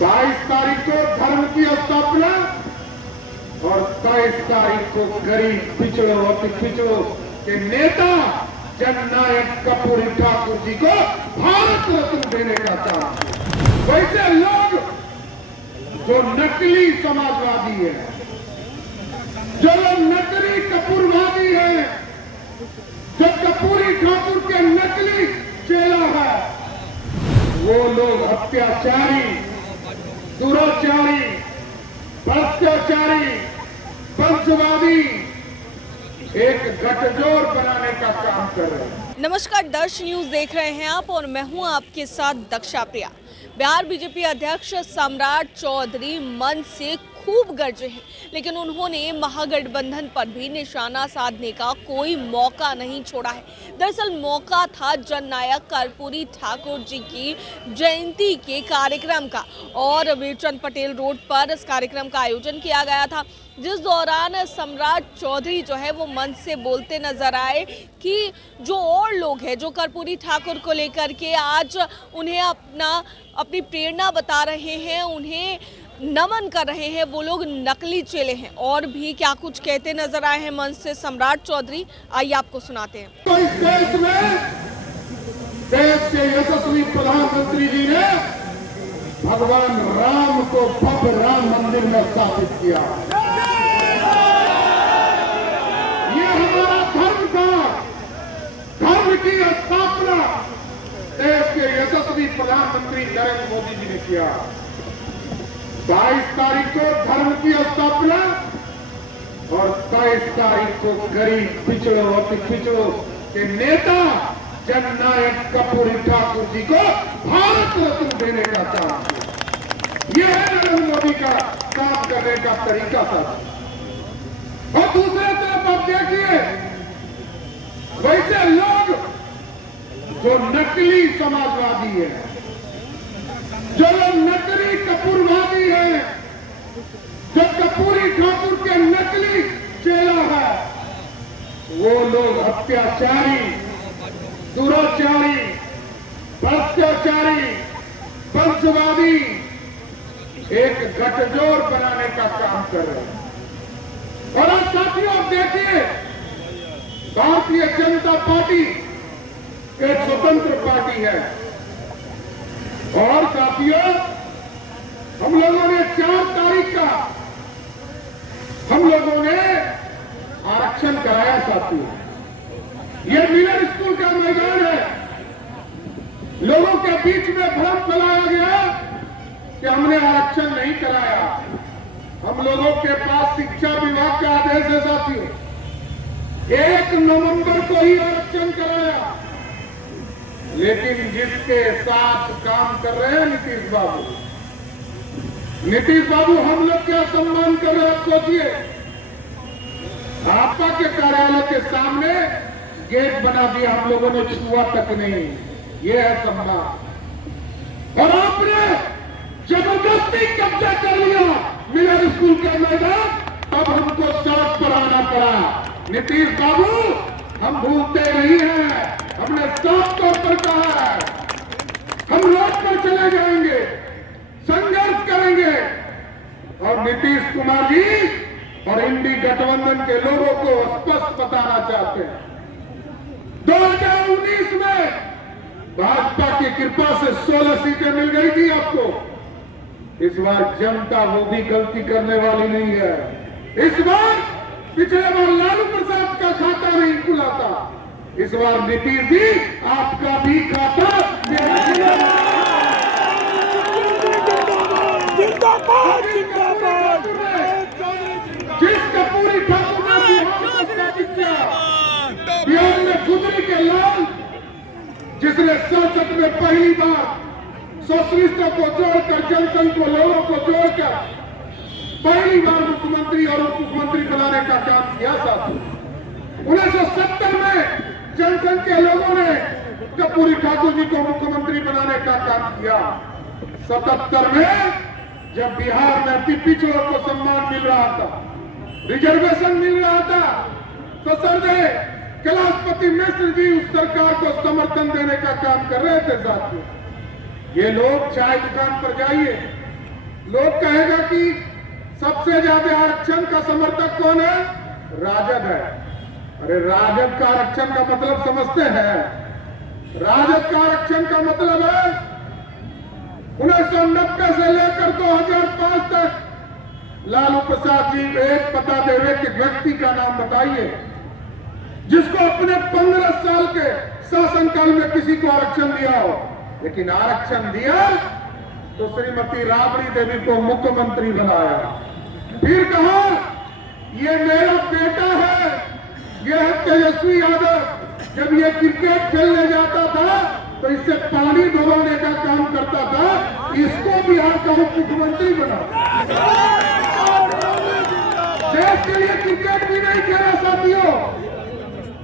22 तारीख को धर्म की स्थापना और 23 तारीख को गरीब पिछड़ों और पिछड़ों के नेता जननायक कर्पूरी ठाकुर जी को भारत रत्न देने का काम। वैसे लोग जो नकली समाजवादी है, जो लोग नकली कपूरवादी है, जो कर्पूरी ठाकुर के नकली चेला है, वो लोग अत्याचारी, दुराचारी, भ्रष्टाचारी, वंशवादी एक गठजोड़ बनाने का काम कर रहे हैं। नमस्कार, दर्श न्यूज देख रहे हैं आप और मैं हूं आपके साथ दक्षा प्रिया। बिहार बीजेपी अध्यक्ष सम्राट चौधरी मन से खूब गरजे हैं, लेकिन उन्होंने महागठबंधन पर भी निशाना साधने का कोई मौका नहीं छोड़ा है। दरअसल मौका था जननायक कर्पूरी ठाकुर जी की जयंती के कार्यक्रम का और वीरचंद पटेल रोड पर इस कार्यक्रम का आयोजन किया गया था, जिस दौरान सम्राट चौधरी जो है वो मंच से बोलते नजर आए कि जो और लोग हैं जो कर्पूरी ठाकुर को लेकर के आज उन्हें अपनी प्रेरणा बता रहे हैं, उन्हें नमन कर रहे हैं, वो लोग नकली चेले हैं। और भी क्या कुछ कहते नजर आए हैं मंच से सम्राट चौधरी, आइए आपको सुनाते हैं। तो इस देश में देश के यशस्वी प्रधानमंत्री जी ने भगवान राम को भव्य राम मंदिर में स्थापित किया। ये हमारा धर्म था। धर्म की स्थापना देश के यशस्वी प्रधानमंत्री नरेंद्र मोदी जी ने किया। 22 तारीख को धर्म की स्थापना और 23 तारीख को गरीब पिछड़ों और पिछड़ों के नेता जननायक कर्पूरी ठाकुर जी को भारत रत्न देने का काम। यह है नरेंद्र मोदी का काम करने का तरीका था। और दूसरे तरफ आप देखिए, वैसे लोग जो नकली समाजवादी है, जो लोग नकली कपूरवादी है, जो कर्पूरी ठाकुर के नकली चेला है, वो लोग अत्याचारी, दुराचारी, भ्रष्टाचारी, वंशवादी एक गठजोड़ बनाने का काम कर रहे हैं। और आज साथियों आप देखिए, भारतीय जनता पार्टी एक स्वतंत्र पार्टी है और साथियों हम लोगों ने 4 तारीख का हम लोगों ने आरक्षण कराया। साथियों, ये मिलर स्कूल का मैदान है। लोगों के बीच में भ्रम फैलाया गया कि हमने आरक्षण नहीं कराया। हम लोगों के पास शिक्षा विभाग का आदेश है साथियों, 1 नवंबर को ही आरक्षण कराया। लेकिन जिसके साथ काम कर रहे हैं नीतीश बाबू हम लोग क्या सम्मान कर रहे हैं। सोचिए, आपका के कार्यालय के सामने गेट बना दिया, हम लोगों ने छुआ तक नहीं। ये है सम्मान। और आपने जबरदस्ती कब्जा कर लिया मिलर स्कूल का मैदान, अब हमको सड़क पर आना पड़ा। नीतीश बाबू, हम भूलते नहीं हैं, हमने साफ तौर पर कहा है, हम रोड पर चले जाएंगे, संघर्ष करेंगे। और नीतीश कुमार जी और इंडी गठबंधन के लोगों को स्पष्ट बताना चाहते हैं, 2019 में भाजपा की कृपा से 16 सीटें मिल गई थी आपको। इस बार जनता वो भी गलती करने वाली नहीं है। इस बार पिछले बार लालू प्रसाद का खाता नहीं खुला था, इस बार नीतीश जी आपका भी खाता। जिस कर्पूरी ठाकुर ने बिहार को स्थापित किया, बिहार में गुजरी के लाल, जिसने संसद में पहली बार सोशलिस्टों को जोड़कर, जनसंघ को, लोगों को जोड़कर पहली बार मुख्यमंत्री और उप मुख्यमंत्री बनाने का काम किया। साथ 1970 में जनसंघ के लोगों ने कर्पूरी ठाकुर जी को मुख्यमंत्री बनाने का काम किया। 77 में जब बिहार में पिछड़ों को सम्मान मिल रहा था, रिजर्वेशन मिल रहा था, तो सरदे कैलाशपति मिश्र जी उस सरकार को समर्थन देने का काम कर रहे थे। साथियों, ये लोग चाय दुकान पर जाइए, लोग कहेगा कि सबसे ज्यादा आरक्षण का समर्थक कौन है? राजद है। अरे राजद का आरक्षण का मतलब समझते हैं? राजद का आरक्षण का मतलब है 1990 से लेकर 2005 तक लालू प्रसाद जी एक पता देवे के व्यक्ति का नाम बताइए जिसको अपने 15 साल के शासनकाल में किसी को आरक्षण दिया हो। लेकिन आरक्षण दिया तो श्रीमती राबड़ी देवी को मुख्यमंत्री बनाया। फिर कहा ये मेरा बेटा है, ये है तेजस्वी यादव। जब ये क्रिकेट खेलने जाता था तो इससे पानी ढोने का काम करता था, इसको बिहार का मुख्यमंत्री बना। देश के लिए क्रिकेट भी नहीं खेला साथियों।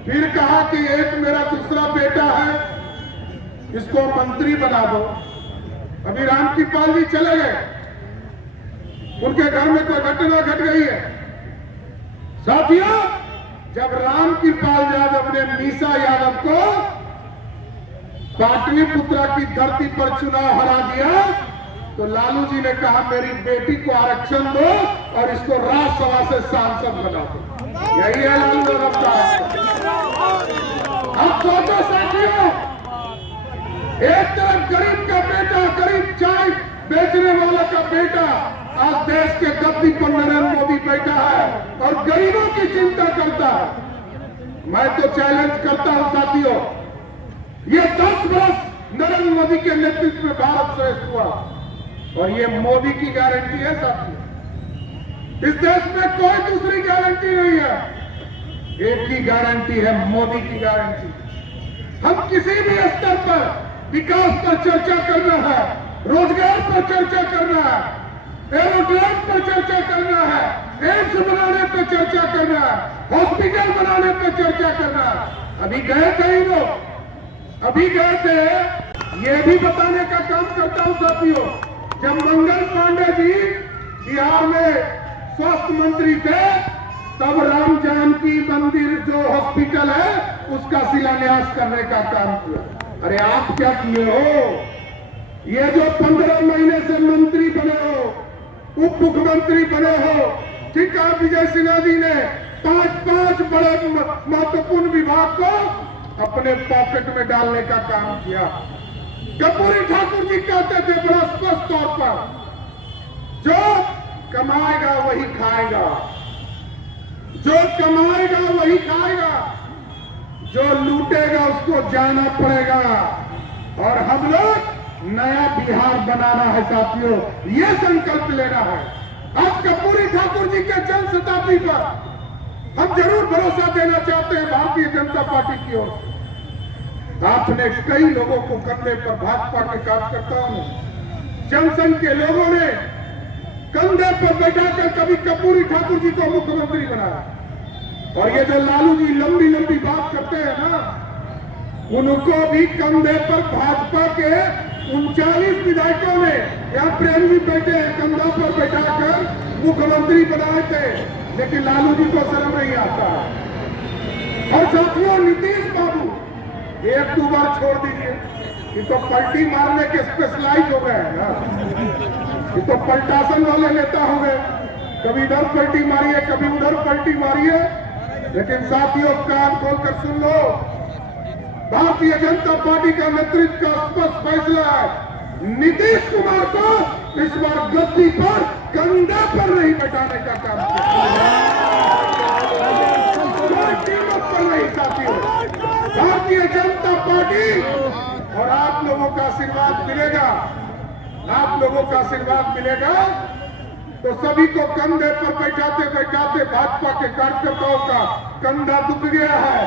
फिर कहा कि एक मेरा दूसरा बेटा है, इसको मंत्री बना दो। अभी रामकृपाल जी चले गए, उनके घर में कोई घटना घट गई है साथियों। जब रामकृपाल यादव ने मीसा यादव को पाटलिपुत्रा की धरती पर चुनाव हरा दिया तो लालू जी ने कहा मेरी बेटी को आरक्षण दो और इसको राज्यसभा से सांसद बना दो। यही है लालू यादव का आरक्षण। अब सोचो साथियों, एक तरफ गरीब का बेटा, गरीब चाय बेचने वाला का बेटा आज देश के गद्दी पर नरेंद्र मोदी बैठा है और गरीबों की चिंता करता है। मैं तो चैलेंज करता हूं साथियों, ये 10 वर्ष नरेंद्र मोदी के नेतृत्व में भारत श्रेष्ठ हुआ और ये मोदी की गारंटी है साथियों। इस देश में कोई दूसरी गारंटी नहीं है, एक ही गारंटी है, मोदी की गारंटी। हम किसी भी स्तर पर विकास पर चर्चा करना है, रोजगार पर चर्चा करना है, एरोड्रोम पर चर्चा करना है, एम्स बनाने पर चर्चा करना है, हॉस्पिटल बनाने पर चर्चा करना है। अभी गए थे लोग, अभी गए थे, ये भी बताने का काम करता हूं साथियों। जब मंगल पांडे जी बिहार में स्वास्थ्य मंत्री थे तब राम जानकी मंदिर जो हॉस्पिटल है उसका शिलान्यास करने का काम किया। अरे आप क्या किए हो? ये जो 15 महीने से मंत्री बने हो, उप मुख्यमंत्री बने हो, ठीक है, विजय सिन्हा जी ने 5 बड़े महत्वपूर्ण विभाग को अपने पॉकेट में डालने का काम किया। कर्पूरी ठाकुर जी कहते थे बड़ा स्पष्ट तौर पर, जो कमाएगा वही खाएगा, जो कमाएगा वही खाएगा, जो लूटेगा उसको जाना पड़ेगा। और हम लोग नया बिहार बनाना है साथियों, ये संकल्प लेना है। आज कर्पूरी ठाकुर जी के जन्म शताब्दी पर हम जरूर भरोसा देना चाहते हैं भारतीय जनता पार्टी की ओर। आपने कई लोगों को कंधे पर, भाजपा के कार्यकर्ताओं ने, जनसंघ के लोगों ने कंधे पर बैठाकर कभी कर्पूरी ठाकुर जी को मुख्यमंत्री बनाया। और ये जो लालू जी लंबी लंबी बात करते हैं ना, उनको भी कंधे पर भाजपा के 39 विधायकों ने, यहाँ प्रेम जी बैठे हैं, कंधा पर बैठाकर मुख्यमंत्री बनाए थे, लेकिन लालू जी को शर्म नहीं आता। और साथियों, नीतीश बाबू 1-2 बार छोड़ दीजिए, ये तो पलटी मारने के स्पेशलाइज हो गए हैं ना, ये तो पलटासन वाले नेता हो गए, कभी इधर पलटी मारिए कभी उधर पलटी मारिए। लेकिन साथियों, कान खोलकर सुन लो, भारतीय जनता पार्टी का नेतृत्व का स्पष्ट फैसला है, नीतीश कुमार को इस बार गद्दी पर कंधे पर नहीं बैठाने का काम किया। नहीं साथियों, भारतीय जनता पार्टी और आप लोगों का आशीर्वाद मिलेगा, आप लोगों का आशीर्वाद मिलेगा तो सभी को कंधे पर बैठाते बैठाते भाजपा के कार्यकर्ताओं का कंधा दुख गया है।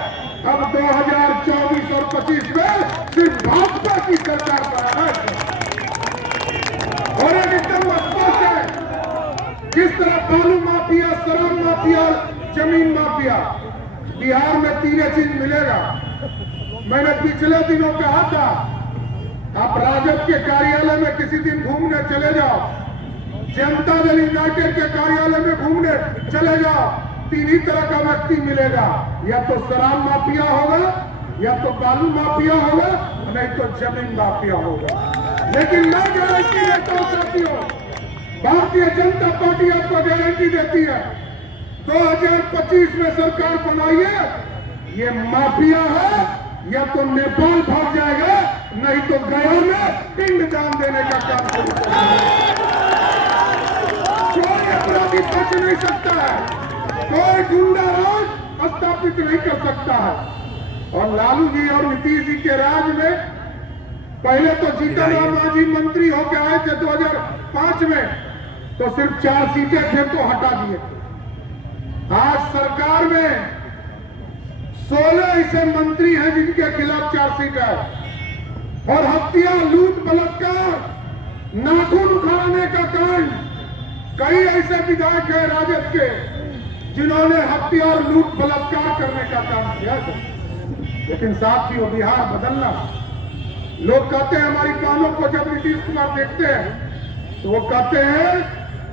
अब 2024 और 25 में सिर्फ भाजपा की सरकार बनाना है। और एकदम स्पष्ट है, किस तरह बालू माफिया, शराब माफिया और जमीन माफिया, बिहार में 3 चीज मिलेगा। मैंने पिछले दिनों कहा था, आप राजद के कार्यालय में किसी दिन घूमने चले जाओ, जनता दल यूनाइटेड के कार्यालय में घूमने चले जाओ, 3 ही तरह का व्यक्ति मिलेगा, या तो शराब माफिया होगा, या तो बालू माफिया होगा, नहीं तो जमीन माफिया होगा। लेकिन मैं गारंटी देता हूं साथियों, भारतीय जनता पार्टी आपको गारंटी देती है 2025 में सरकार बनाइए, ये माफिया है या तो नेपाल भाग जाएगा, नहीं तो गया में पिंडदान देने का काम करेगा। कोई अपराधी बच नहीं सकता है, कोई गुंडा राज स्थापित नहीं कर सकता है। और लालू जी और नीतीश जी के राज में पहले तो जीतन राम मांझी मंत्री होकर आए थे 2005 में, तो सिर्फ 4 सीटें थे तो हटा दिए। आज सरकार में 16 ऐसे मंत्री हैं जिनके खिलाफ 4 सीट है, और हत्या, लूट, बलात्कार, नाखून उखाड़ने का कांड, कई ऐसे विधायक हैं राजद के जिन्होंने हत्या और लूट बलात्कार करने का काम किया था। लेकिन साथियों, बिहार बदलना, लोग कहते हैं हमारी कानों को जब नीतीश कुमार देखते हैं तो वो कहते हैं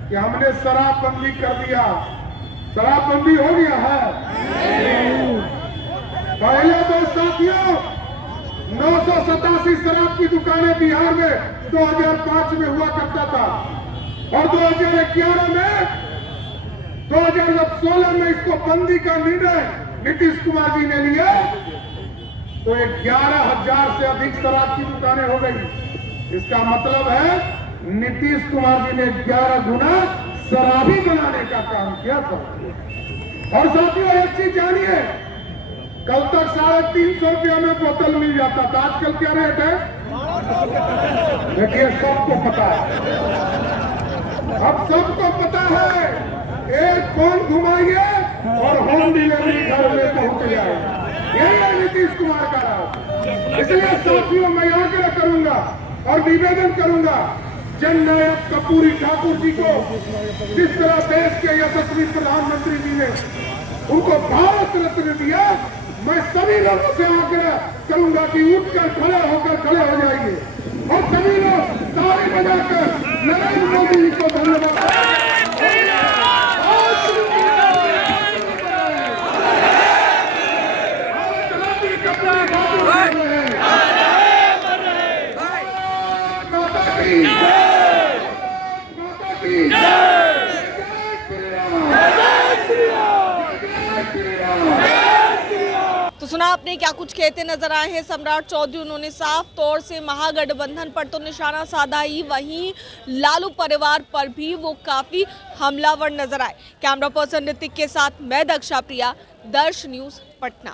कि हमने शराबबंदी कर दिया। शराबबंदी हो गया है। पहले तो साथियों 987 शराब की दुकानें बिहार में 2005 में हुआ करता था, और 2011 में 2016 में इसको बंदी का निर्णय नीतीश कुमार जी ने लिया, तो 11,000 से अधिक शराब की दुकानें हो गई। इसका मतलब है नीतीश कुमार जी ने 11 गुना शराबी बनाने का काम किया था। और साथियों, एक चीज जानिए, कल तक 350 रुपया में बोतल मिल जाता था, आजकल क्या रेट है? देखिए, सबको पता है, अब सबको पता है। एक फोन घुमाइए और होम डिलीवरी घर में पहुंच जाएगा। यही है नीतीश कुमार का राज। इसलिए साथियों, मैं आग्रह करूंगा और निवेदन करूंगा, जननायक कर्पूरी ठाकुर जी को जिस तरह देश के यशस्वी प्रधानमंत्री जी ने उनको भारत रत्न दिया, मैं सभी लोगों से आग्रह करूंगा कि उठकर खड़े हो जाइए और सभी लोग ताली बजाकर नरेंद्र मोदी जी को धन्यवाद। तो सुना आपने क्या कुछ कहते नजर आए हैं सम्राट चौधरी। उन्होंने साफ तौर से महागठबंधन पर तो निशाना साधा ही, वहीं लालू परिवार पर भी वो काफी हमलावर नजर आए। कैमरा पर्सन ऋतिक के साथ मैं दक्षा प्रिया, दर्श न्यूज, पटना।